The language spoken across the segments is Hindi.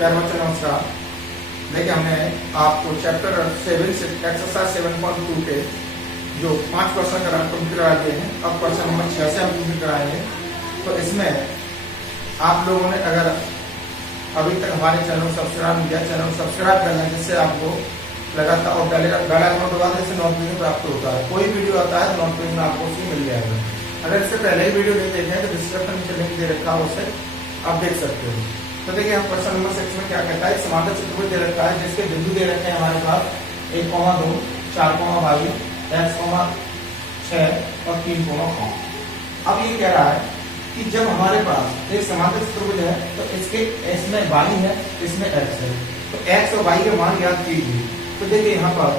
प्यारे बच्चों नमस्कार। देखिए हमने आपको चैप्टर 7 से एक्सरसाइज 7.2 के जो 5 क्वेश्चन कंप्लीट करा दिए हैं। अब क्वेश्चन नंबर 6 से हम कंप्लीट कराएंगे। तो इसमें आप लोगों ने अगर अभी तक हमारे चैनल को सब्सक्राइब नहीं किया, चैनल को सब्सक्राइब करना है जिससे आपको लगातार और बेल आइकन दबा देने से नोटिफिकेशन प्राप्त होता है। कोई वीडियो आता है तो नोटिफिकेशन आपको उसमें मिल जाएगा। अगर इससे पहले ही वीडियो नहीं देखे हैं तो डिस्क्रिप्शन में लिंक दे रखा है, उसे आप देख सकते हो। तो देखिए हम क्वेश्चन नंबर 6 में क्या कहता है, समांतर चतुर्भुज दे रखा है जिसके बिंदु दे रखे हैं हमारे पास 1, 2, 4, 22, x, 6 और 3, 5। अब ये कह रहा है कि जब हमारे पास एक समांतर चतुर्भुज है तो इसके इसमें y है, इसमें x है, तो x और y के मान ज्ञात कीजिए। तो देखिए यहाँ पर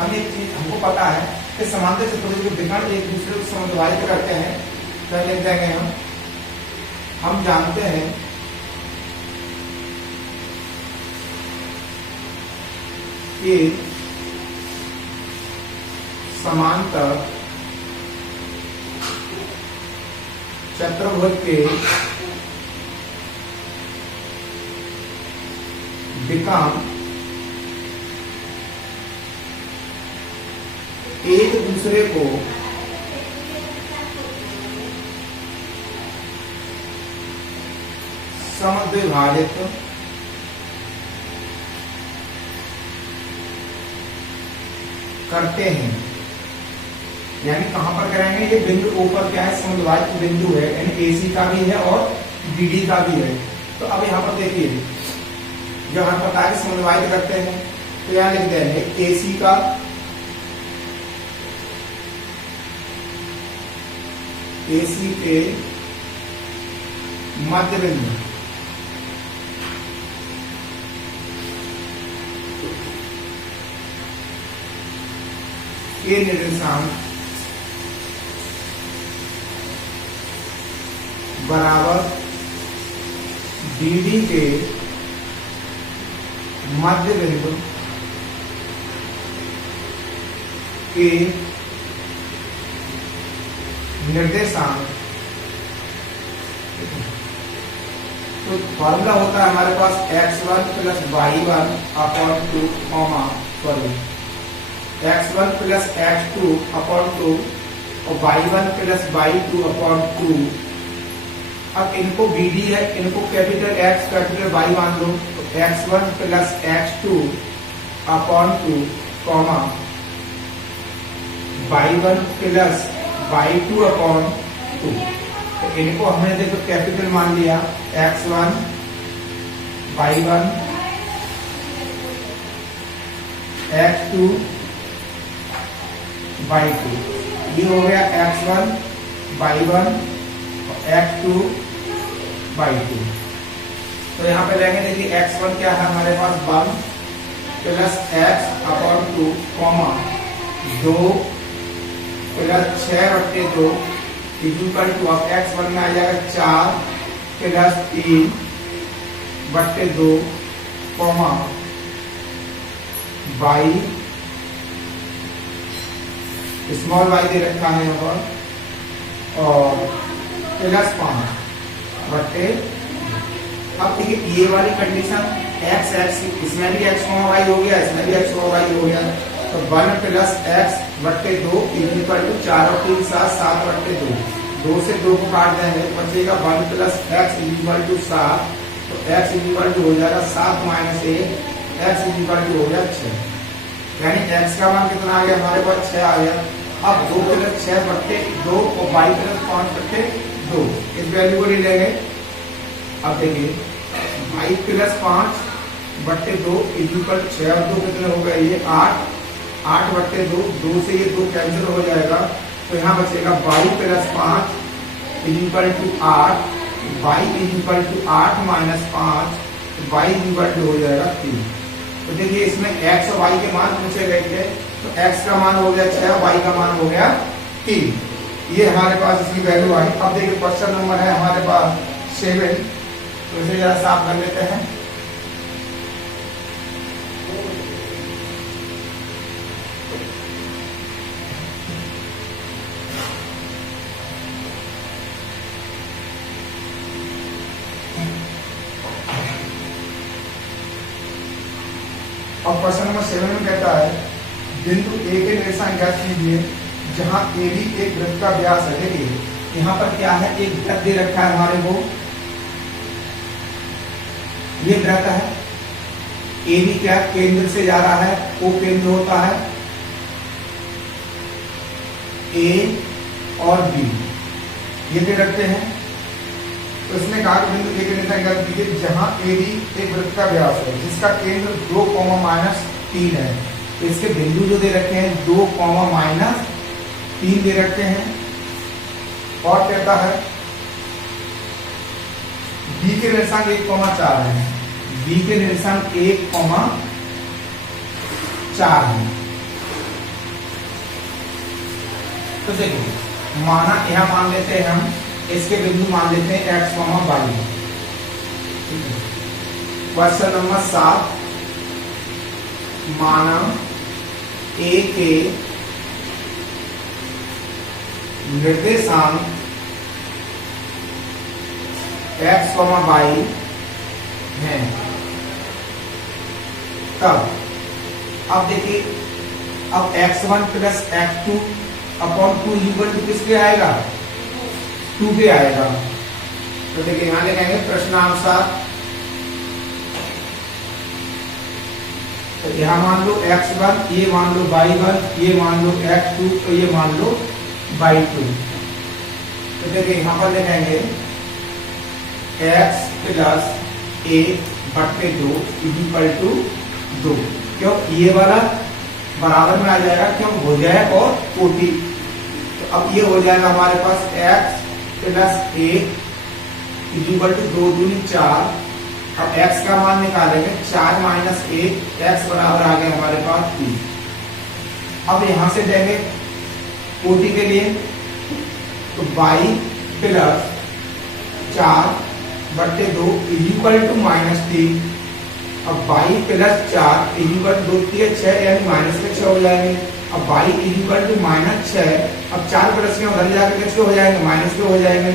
हम एक चीज हमको पता है कि समांतर चतुर्भुज के विकर्ण एक दूसरे को समानुपातिक करते हैं। तो लिख देंगे हम जानते हैं कि समांतर चतुर्भुज के विकर्ण एक दूसरे को समद्विभाजित करते हैं। यानी कहां पर करेंगे, ये बिंदु ऊपर क्या है, समद्विभाजित बिंदु है, यानी AC का भी है और BD का भी है। तो अब यहां पर देखिए जब हम पता है समद्विभाजित करते हैं तो यहां लिख देंगे AC का AC के मध्य बिंदु के निर्देशांक बराबर BD के मध्य बिंदु के निर्देशांक। तो फॉर्मूला होता है हमारे पास x1 plus y1 upon 2 x1 plus x2 upon 2 और y1 प्लस y2 अपॉन 2। अब इनको BD है, इनको कैपिटल X कैपिटल Y मान लो। तो x1 plus x2 upon 2 y1 plus y2 upon 2। तो इनको हमने देखो कैपिटल मान लिया, x1 y1 x2 y2। ये हो गया x1 y1 x2 y2। तो यहाँ पे लेंगे, देखिए x1 क्या है हमारे पास 1 plus x upon 2 2 plus 6/2 equal to अब x1 में आ जाएगा 4 प्लस 3/2 y स्मॉल y दे रखा है यहाँ पर और प्लस 5/। अब देखिए ये वाली कंडीशन x इसमें भी x, y हो गया, इसमें भी x, y हो गया। तो 1 प्लस x/2 इक्वल टू 4 और 3 7/2। 2 से 2 को काट देंगे तो बचेगा 1 प्लस x इक्वल टू 7। तो x इक्वल टू हो जाएगा 7 माइनस 1, x इक्वल टू हो गया 6। यानी x का मान कितना आ गया हमारे पास 6 आ गया। अब 2 प्लस 6/2 और y प्लस 5/2 इस वैल्यू को ले लेंगे। अब देखिए y प्लस 5/2 इक्वल 6 और 2 कितने हो गए, ये 8/2। 2 से ये 2 कैंसिल हो जाएगा तो यहाँ बचेगा y plus 5 equal to 8, y equal to 8 minus 5, y equal to हो जाएगा 3। तो देखिए इसमें x और y के मान पूछे गए थे, तो x का मान हो गया 6, y का मान हो गया 3। ये हमारे पास इसकी वैल्यू आई। अब देखिए क्वेश्चन नंबर है हमारे पास 7, तो इसे जरा साफ कर लेते हैं। और क्वेश्चन नंबर 7 में कहता है बिंदु ए के निर्देशांक ज्ञात कीजिए जहां ए बी एक वृत्त का व्यास है। देखिए यहाँ पर क्या है, एक वृत्त दे रखा है हमारे को, ये वृत्त है। ए बी क्या केंद्र से जा रहा है, ओ केंद्र होता है ए और बी, ये दे रखते हैं। तो इसने कहा कि बिंदु ए के निर्देशांक ज्ञात कीजिए जहां ए बी एक वृत्त का व्यास है जिसका केंद्र 2, -3 है। तो इसके बिंदु जो दे रखे हैं 2, -3 दे रखते हैं। और कहता है बी के निर्देशांक 1,4 है, बी के निर्देशांक 1,4 है। तो देखिए माना यहां मान लेते हैं हम, इसके बिंदु मान लेते हैं x, y। क्वेश्चन नंबर 7, माना ए के निर्देशांक x, y है। तब अब देखिए, अब x1 + x2 upon 2 equal to किसके आएगा, 2 पे आएगा। तो देखिए यहां लिखेंगे प्रश्नानुसार, तो यहां मान लो x1, ये मान लो y1, ये मान लो x2, तो ये मान लो y2। तो देखिए यहां पर लिखेंगे x + 1/2 इक्वल टू 2। क्यों, ये वाला बराबर में आ जाएगा, क्यों हो जाए और कोटि। तो अब ये हो जाएगा हमारे पास x + 1 इक्वल टू 2 दूनी 4। अब x का मान निकालेंगे, 4 - 1, x बराबर आ गया हमारे पास 3। अब यहां से देंगे कोटि के लिए, तो y + 4/2 इक्वल टू -3। अब y + 4 इक्वल 2 3 6 यानी -6 हो जाएंगे। अब y इक्वल टू -6, अब 4 प्लस के उधर जाकर किसके हो जाएंगे, -2 हो जाएंगे।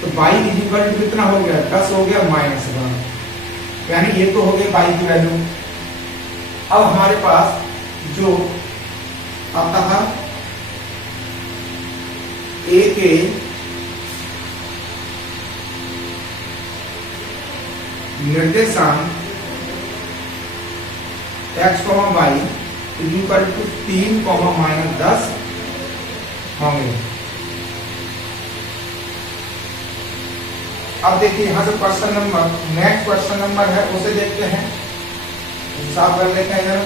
तो y इक्वल टू कितना हो गया, 10 हो गया -1, यानी ये तो हो गया y की वैल्यू। अब हमारे पास जो अतः a के निर्देशांक x, y इक्वल टू 3, -10 होंगे। अब देखिए यहां से question number, next question number है उसे देखते हैं, हिसाब कर लेते हैं जरा।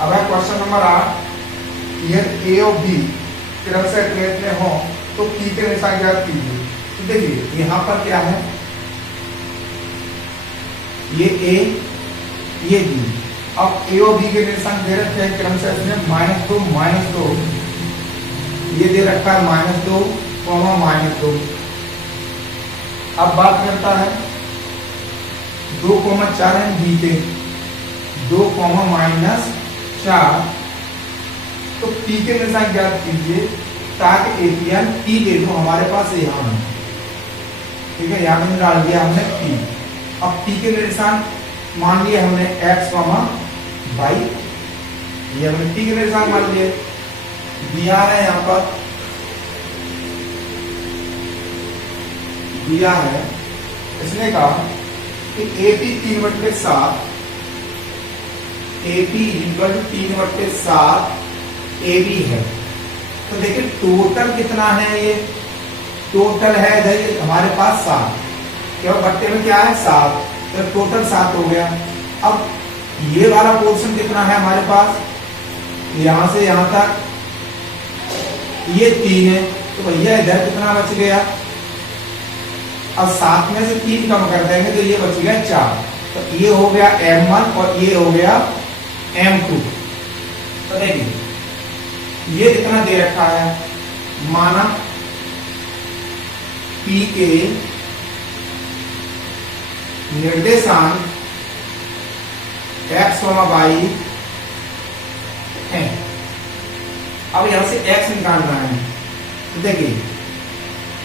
अब है क्वेश्चन नंबर 8, ये ए और बी क्रम से प्लेट में हो तो पी के निशान ज्ञात कीजिए। तो देखिए यहां पर क्या है, ये ए, ये बी। अब ए और बी के निर्देशांक दे रखे हैं क्रम से इसमें -2, -2, ये दे रखा है -2, -2। अब बात करता है 2, 4 है बी के, 2, -4। तो पी के निर्देशांक ज्ञात कीजिए ताकि एपीएन पी दे दो हमारे पास यहाँ है, ठीक है। यहाँ में डाल दिया हमने पी। अब पी के निर्देशांक मान लिए हमने x, y, ये हमने पी के निर्देशांक मान लिए। दिया है यहाँ पर, दिया है, इसने कहा कि AP 3/7, AP इक्वल 3/7 AB है। तो देखिए टोटल कितना है, ये टोटल है इधर हमारे पास 7, क्यों बट्टे में क्या है 7, तो टोटल 7 हो गया। अब ये वाला पोर्शन कितना है हमारे पास, यहां से यहां तक ये 3 है, तो भैया इधर कितना बच गया। अब 7 में से 3 कम कर देंगे तो ये बच गया 4, तो ये हो गया M1 और ये हो गया M2। तो देखिए ये कितना दे रखा है, माना P के निर्देशांक x, y है। अब यहां से x निकालना है। तो देखिए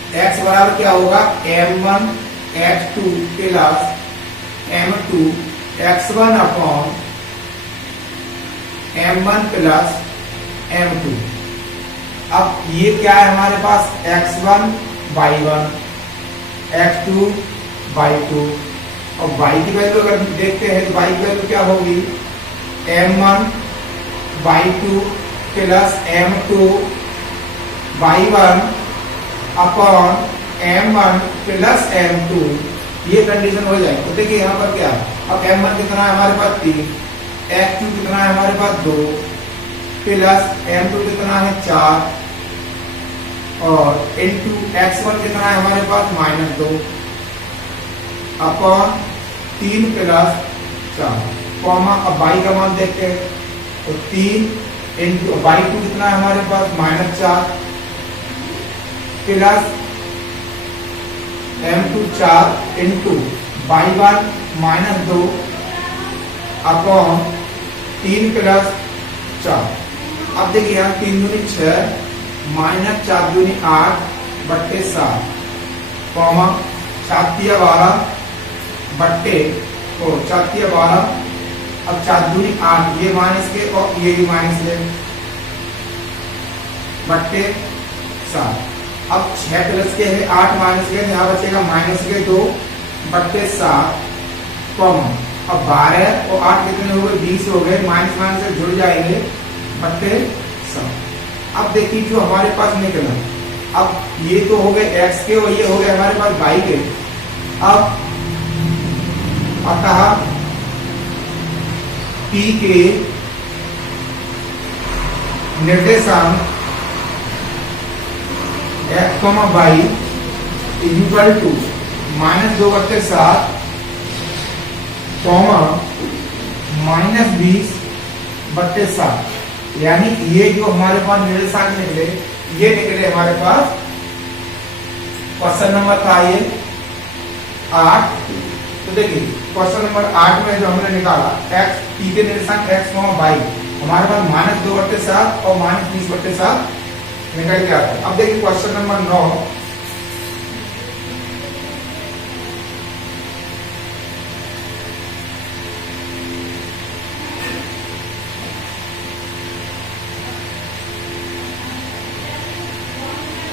x बराबर क्या होगा m1 x2 plus m2 x1 upon m1 plus m2। अब ये क्या है हमारे पास x1 y1 x2 y2 और y की वैल्यू अगर देखते हैं तो y की वैल्यू क्या होगी m1 y2 plus m2 y1 upon m1 plus m2। ये कंडीशन हो जाएगी। तो देखिए यहाँ पर क्या अब m1 कितना है हमारे पास 3, x2 कितना है हमारे पास 2 प्लस m2 कितना है 4 और इनटू x1 कितना है हमारे पास -2 अपॉन 3 प्लस 4 कॉमा। अब y का मान देखते हैं तो 3 इंटू y2 कितना है हमारे पास -4 plus m2 4 into y1 -2 upon 3 plus 4। अब देखिए यहाँ 3 दूनी 6 -4 दूनी 8 बट्टे 7 कॉमा 7 तिया 12 बट्टे 12। अब 4 दूनी 8 ये माइनस के और ये भी माइनस के बट्टे 7। अब 6 प्लस के है 8 माइनस के यहाँ बचेगा माइनस के 2 बट्टे 7 कॉमा। अब 12 और 8 कितने हो गए 20 हो गए, माइनस माइनस से जुड़ जाएंगे बट्टे 7। अब देखिए जो हमारे पास निकला, अब ये तो हो गए x के और ये हो गए हमारे पास y के। अब अतः p के निर्देशांक x, y इक्वल टू -2 बट्टे 7 कॉमा -20 बट्टे 7। यानी ये जो हमारे पास निर्देशांक निकले ये निकले हमारे पास क्वेश्चन नंबर था ये 8। तो देखिए क्वेश्चन नंबर 8 में जो हमने निकाला x p के निर्देशांक x, y हमारे पास -2 बट्टे 7 और -20 बट्टे 7 निकल के आता है। अब देखिए क्वेश्चन नंबर 9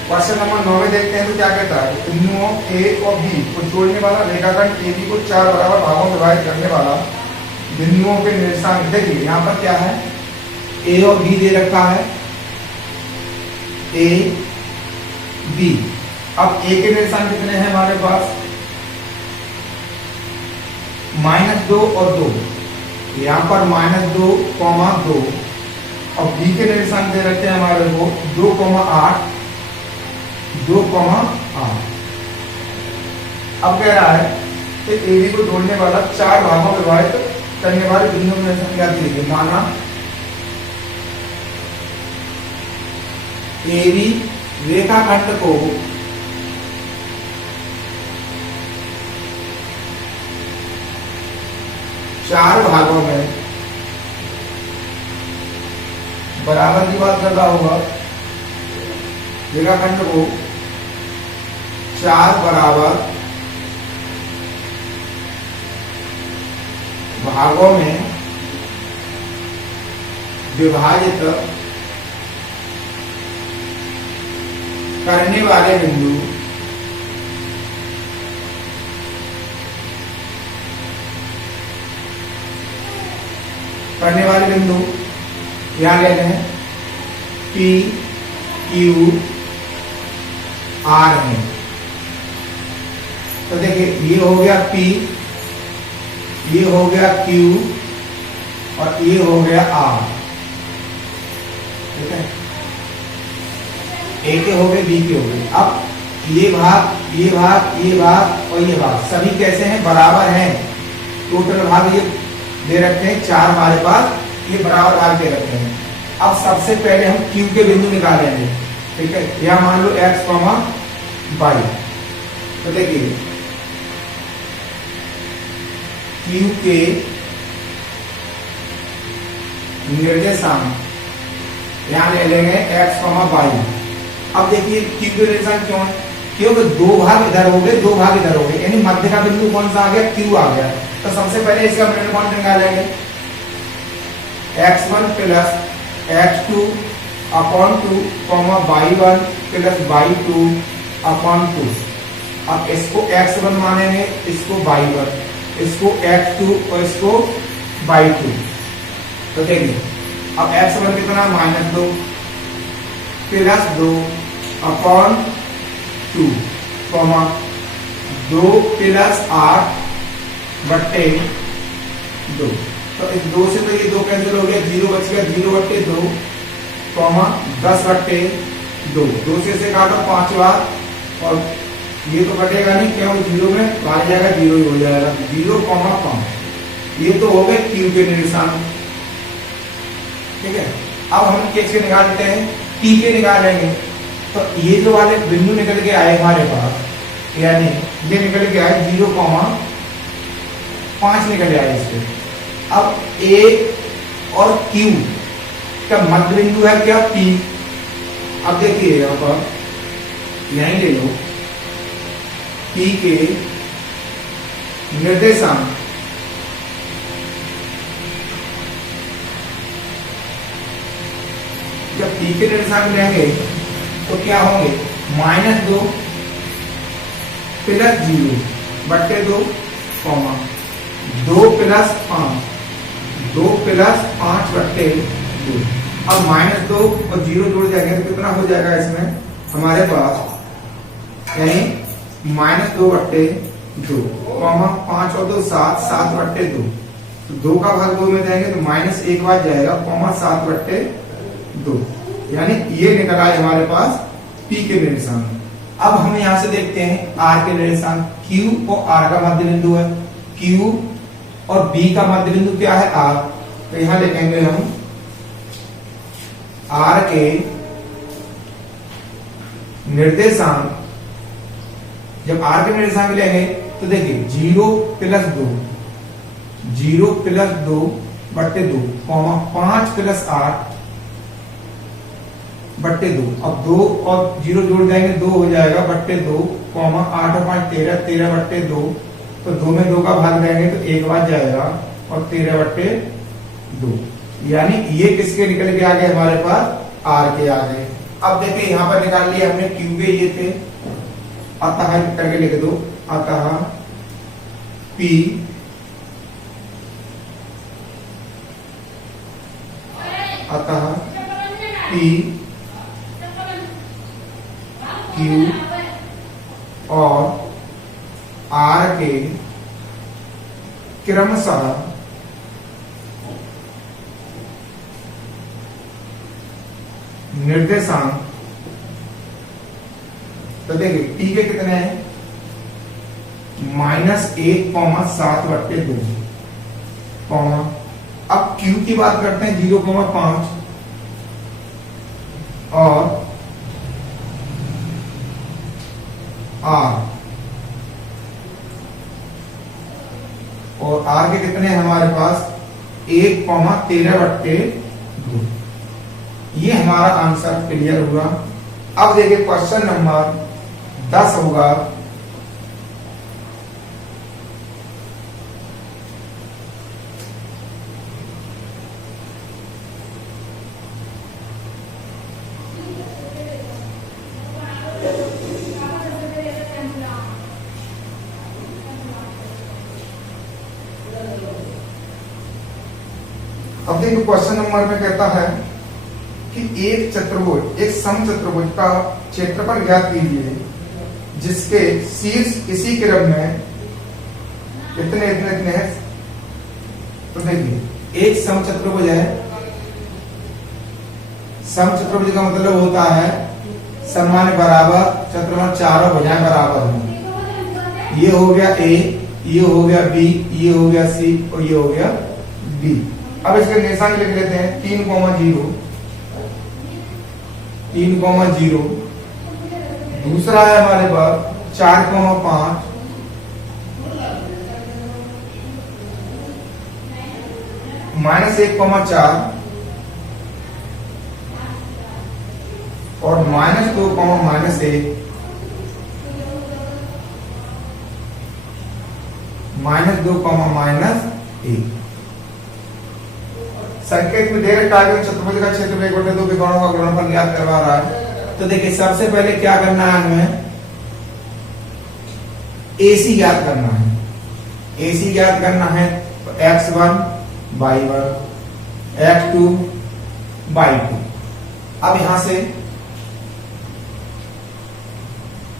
क्वेश्चन नंबर 9 में देखते हैं तो क्या कहता है बिंदुओं A और B को जोड़ने वाला रेखाखंड AB को 4 बराबर भागों में विभाजित करने वाला बिंदुओं के निर्देशांक। देखिए यहाँ पर क्या है A और B दे रखा है A B। अब A के निर्देशांक कितने हैं हमारे पास -2 और 2, यहाँ पर -2, 2 और B के निर्देशांक दे रखे हैं हमारे को 2,8 2,8। अब कह रहा है कि AB को जोड़ने वाला 4 भागों में विभाजित करने वाले बिंदुओं में संख्या दी गई। माना AB रेखाखंड को चार भागों में बराबर की बात कर रहा होगा, रेखाखंड को 4 बराबर भागों में विभाजित करने वाले बिंदु यहां ले लें P Q R है। तो देखिए ये हो गया P, ये हो गया Q और ये हो गया R। ठीक है, A के हो गए B के हो गए। अब ये भाग ये भाग ये भाग और ये भाग सभी कैसे हैं बराबर हैं। टोटल भाग ये दे रखे हैं 4 हमारे पास, ये बराबर भाग दे रखे हैं। अब सबसे पहले हम Q के बिंदु निकालेंगे। ठीक है, यह मान लो x, y। तो देखिए Q के निर्देशांक यहां ले लेंगे x, y। अब देखिए Q के निर्देशांक क्यों है, क्योंकि दो भाग इधर हो गए, दो भाग इधर हो गए, यानी मध्य का बिंदु कौन सा आ गया, Q आ गया। तो सबसे पहले इसका मिड पॉइंट निकालेंगे, x1 plus x2 upon 2 comma y1 plus y2 upon 2। अब इसको x1 मानेंगे, इसको y1, इसको x2 और इसको y2। तो देखिए अब x1 कितना, -2 प्लस 2 अपॉन 2 कॉमा 2 प्लस 8 बट्टे 2। तो इस 2 से तो ये 2 कैंसिल हो गया, 0 बच गया, 0 बट्टे 2 कॉमा 10 बट्टे 2। 2 से इसे काटो 5 बार और ये तो कटेगा नहीं, क्यों 0 में बाहर जाएगा, 0 ही हो जाएगा, 0,5। ये तो हो गए Q के निशान। ठीक है, अब हम कैसे निकालते हैं, P के निकालेंगे। तो ये जो वाले बिंदु निकल के आए हमारे पास, यानी ये निकल के आए 0,5 निकल आए इसके। अब A और Q का मध्य बिंदु है क्या, P। अब देखिए यहाँ पर यहीं ले लो, P के निर्देशांक जब P के निर्देशांक लेंगे तो क्या होंगे, -2 प्लस 0 बट्टे 2 कॉमा 2 प्लस 5, 2 प्लस 5 बट्टे 2। अब -2 और 0 जोड़ जाएंगे तो कितना हो जाएगा इसमें हमारे पास, यानी -2 बट्टे 2 कॉमा 5 और 2 7, 7 बट्टे 2। तो 2 का भाग 2 में जाएंगे तो -1 बार जाएगा, कॉमा 7 बट्टे 2। यानी ये निकल आए हमारे पास P के निर्देशांक। अब हम यहां से देखते हैं R के निर्देशांक। Q और R का मध्य बिंदु है Q और B का मध्य बिंदु क्या है, R। तो यहां लिखेंगे हम R के निर्देशांक। जब R के निर्देशांक लेंगे तो देखिए 0 प्लस 2, 0 प्लस 2 बट्टे 2 कॉमा 5 प्लस 8 बट्टे 2। अब 2 और 0 जोड़ जाएंगे 2 हो जाएगा, बट्टे 2 कॉमा 8 और 5 13, 13 बट्टे 2। तो 2 में 2 का भाग जाएंगे तो 1 बार जाएगा और 13 बट्टे 2। यानी ये किसके निकल के आ गए हमारे पास, R के आ गए। अब देखिए यहां पर निकाल लिया हमने, Q के ये थे, अतः करके लिख दो, अतः P अतः P Q और R के क्रमशः निर्देशांक। तो देखिए T के कितने हैं, -1,7 बट्टे 2 कॉमा। अब Q की बात करते हैं 0,5 और R, और R के कितने हैं हमारे पास 1,13 बट्टे 2। ये हमारा आंसर क्लियर हुआ। अब देखिए क्वेश्चन नंबर 10 होगा, अब देखिए क्वेश्चन नंबर में कहता है कि एक चतुर्भुज, एक समचतुर्भुज का क्षेत्रफल ज्ञात कीजिए जिसके शीर्ष इसी क्रम में इतने इतने इतने हैं। तो देखिए एक समचतुर्भुज है, समचतुर्भुज का मतलब होता है समान बराबर चतुर्भुज, चारों भुजाएं बराबर हों। ये हो गया A, ये हो गया B, ये हो गया C और ये हो गया D। अब इसके निशान लिख लेते हैं, 3,0, 3,0। दूसरा है हमारे पास 4,5, -1,4 और -2, -1। -2, -1। संकेत में डायरेक्ट आगे चतुर्भुज का क्षेत्र 1/2 विकर्णों का गुणनफल ज्ञात करवा रहा है। तो देखिए सबसे पहले क्या करना है, हमें AC ज्ञात करना है। AC ज्ञात करना है तो x1 y1 x2 y2। अब यहां से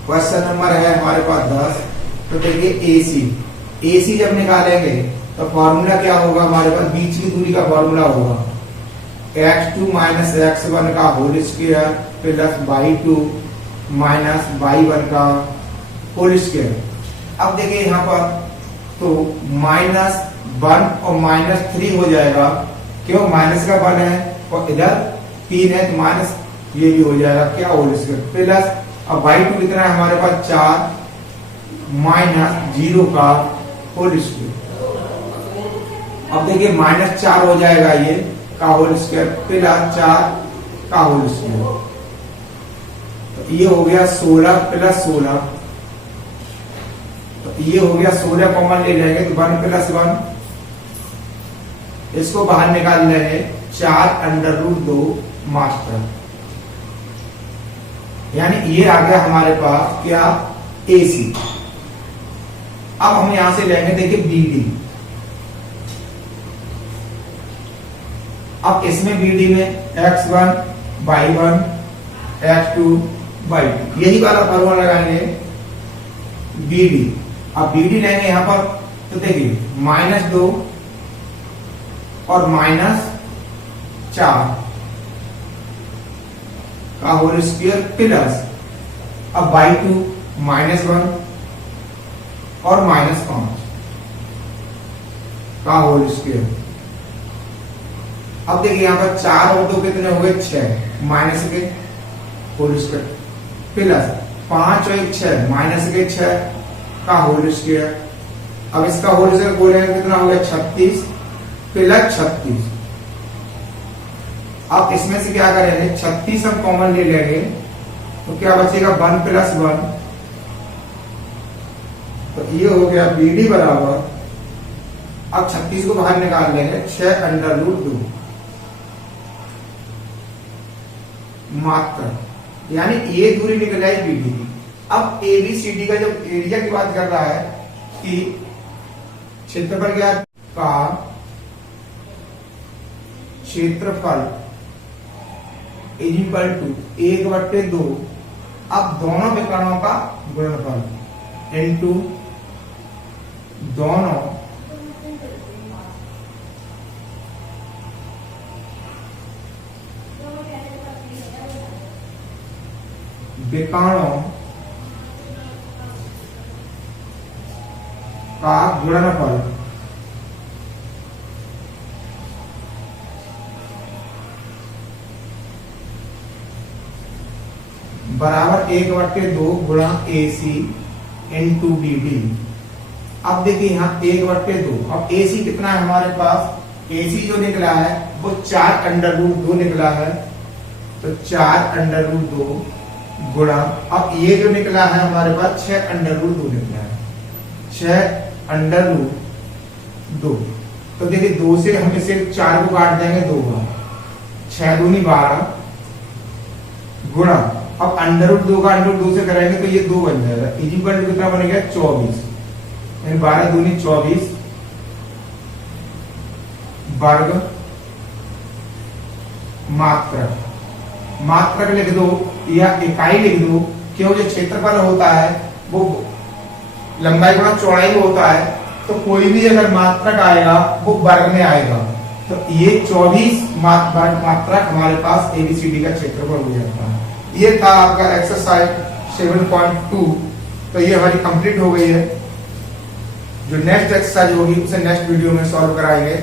क्वेश्चन नंबर है हमारे पास 10। तो देखिए AC जब निकालेंगे तो फॉर्मूला क्या होगा, हमारे पास बीच की दूरी का फॉर्मूला होगा x2 - x1 का whole square plus y2 - y1 का होल स्क्वायर। अब देखिए यहां पर तो -1 और -3 हो जाएगा, क्यों, माइनस का 1 है और इधर 3 है तो माइनस ये भी हो जाएगा क्या, होल स्क्वायर प्लस। अब y2 कितना है हमारे पास 4 -0 का होल स्क्वायर। अब देखिए -4 हो जाएगा ये का होल स्क्वायर प्लस 4 का होल स्क्वायर। तो ये हो गया 16 प्लस 16। तो ये हो गया 16 कॉमन ले लेंगे तो 1 + 1, इसको बाहर निकाल लेंगे 4√2 मास्टर, यानी ये आ गया हमारे पास क्या, AC। अब हम यहां से लेंगे देखिए BD। अब इसमें BD में x1 y1 x2 y2 यही वाला फॉर्मूला लगाएंगे BD। अब BD लेंगे यहां पर तो देखिए -2 और -4 का होल स्क्वायर प्लस, अब y2 -1 और -5 का होल स्क्वायर। अब देखिए यहां पर 4 और 2 कितने हो गए 6 माइनस के होल स्क्वायर प्लस 5 और 1 6 माइनस के 6 का होल स्क्वायर। अब इसका होल स्क्वायर बोलेंगे कितना हो गया 36 प्लस 36। अब इसमें से क्या करेंगे 36 हम कॉमन ले लेंगे तो क्या बचेगा 1 + 1। तो ये हो गया BD बराबर, अब 36 को बाहर निकाल लेंगे 6√2 मात्र, यानी ये दूरी निकल आई BD की। अब ABCD का जब एरिया की बात कर रहा है कि क्षेत्रफल क्या का क्षेत्रफल = 1/2। अब दोनों विकर्णों का गुणनफल इनटू दोनों विकर्णों का गुणनफल बराबर 1/2 गुणा AC इनटू BD। अब देखिए यहाँ 1/2, अब AC कितना है हमारे पास, AC जो निकला है वो 4√2 निकला है, तो 4√2 गुणा, अब ये जो निकला है हमारे पास 6√2 निकला है, 6√2। तो देखिए 2 से हम इसे 4 को काट देंगे 2 बार, 6 दूनी 12 गुणा, अब √2 का √2 से करेंगे तो ये 2 बन जाएगा, इक्वल टू कितना बनेगा 24, यानी 12 दूनी 24 वर्ग मात्रक, मात्रक लिख दो या इकाई लिख दो, क्यों जो क्षेत्रफल होता है वो लंबाई गुणा चौड़ाई होता है, तो कोई भी अगर मात्रक आएगा वो वर्ग में आएगा। तो ये 24 मात्रक हमारे पास ABCD का क्षेत्रफल हो जाता है। ये था आपका एक्सरसाइज 7.2। तो ये हमारी कंप्लीट हो गई है। जो नेक्स्ट एक्सरसाइज होगी उसे नेक्स्ट वीडियो में सॉल्व कराएंगे।